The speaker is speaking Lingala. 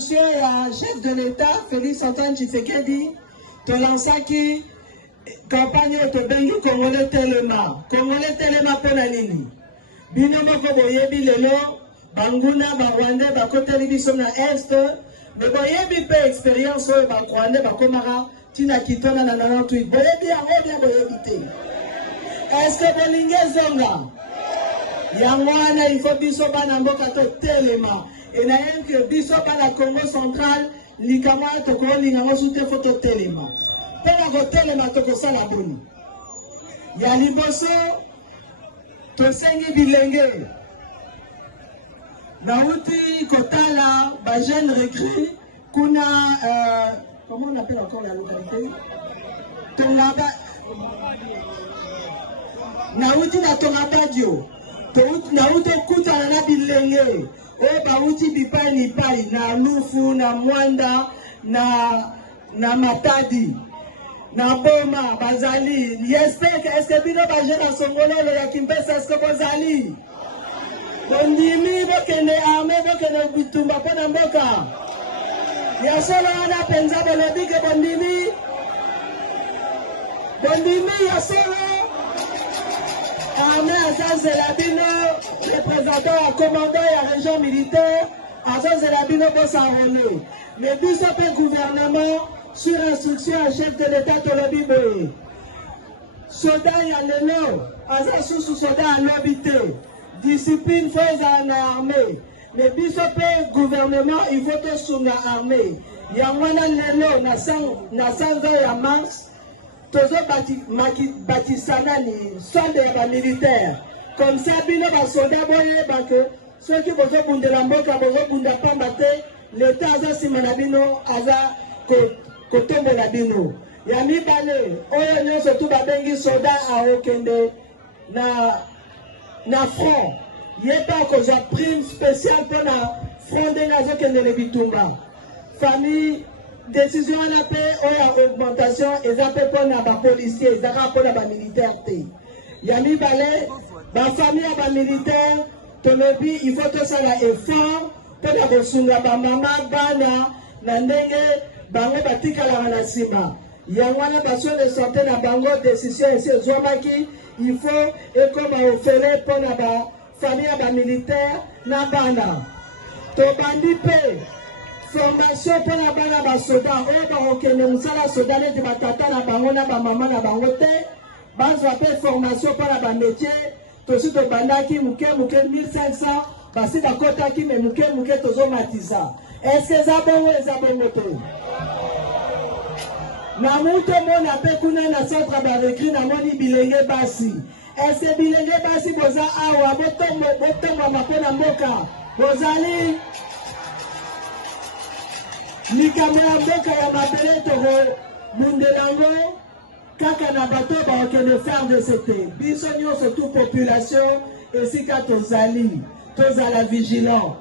instruction ya chef de l'État Félix Antoine Tshisekedi tolansaki campagne tobengi Congolais Telema. Congolais Telema pona nini? Bino moko boyebi lelo banguna barwandais bakoteli biso na est mais boyebi pe expérience oyo barwandais bakomaka tina kitona na 98 boyebi yango bien boyebi te. Est-ce que bolingi ezonga? Yango wana il faut biso bana mboka totelema et na yenke biso bana Congo central likama tokolinga ngo sute fo totelema pona kotelema tokosala boni ya liboso tosengi bilenge nauti kotala ba jeune recrue kuna comment on appelle encore la localité Tongaba nauti na Tongabadio nauti kutana na bilenge oyo bauti bipai nipai na Lufu na Mwanda na Matadi na Boma bazali eske bino baje na Songololo ya Kimpesa eske bozali bondimi bokende arme bokende bitumba mpona mboka ya solo wana penza bolobi ke bondimi ya solo arme azazela bino représentant ya commandant ya région militaire azazela bino bosarole mais biso mpe gouvernement sur instruction ya chef de l'état tolobi boye soda ya lelo aza susu soda alobi te discipline fo ezala na armée mais biso mpe gouvernement il faut tosunga armée yango wana lelo na sanza ya mars tozo batisana ni solde ya bamilitaire comme ça bino basoda boyeba ke soki bozobundela mboka bozobunda pamba te leta aza nsima na bino aza kotombola bino ya mibale oyo nyonso tu babengi soda aokende na front ye mpe akozwa prime spéciale mpona front ndenge azokendele bitumba famille décision wana mpe oyo augmentation eza mpe mpona bapolisier ezaka mpona bamilitaire te ya mibale bafamille ya bamilitaire tolobi il faut tosala effort mpona kosunga bamama bana na ndenge bango batikalaka na nsima yango wana baso de santé na bango décision esi ezwamaki il faut ekoma ofele mpona bafamille ya bamilitaire na bana tobandi mpe formation mpona bana basoda oyo bakokende mosala soda neti batata na bango na bamama na bango te bazwa mpe formation mpona bamétier tosi tobandaki moke 1500 basi bakotaki me moke tozomatiza eske eza bongo te na mutu mona mpe kuna na centre barekri namoni bilenge basi eske bilenge basi boza awa botombama mpona mboka bozali likambo ya mboka ya mabele tokomundela kaka na bato bakokende FARDC te biso nyonso tu population esika tozala vigilant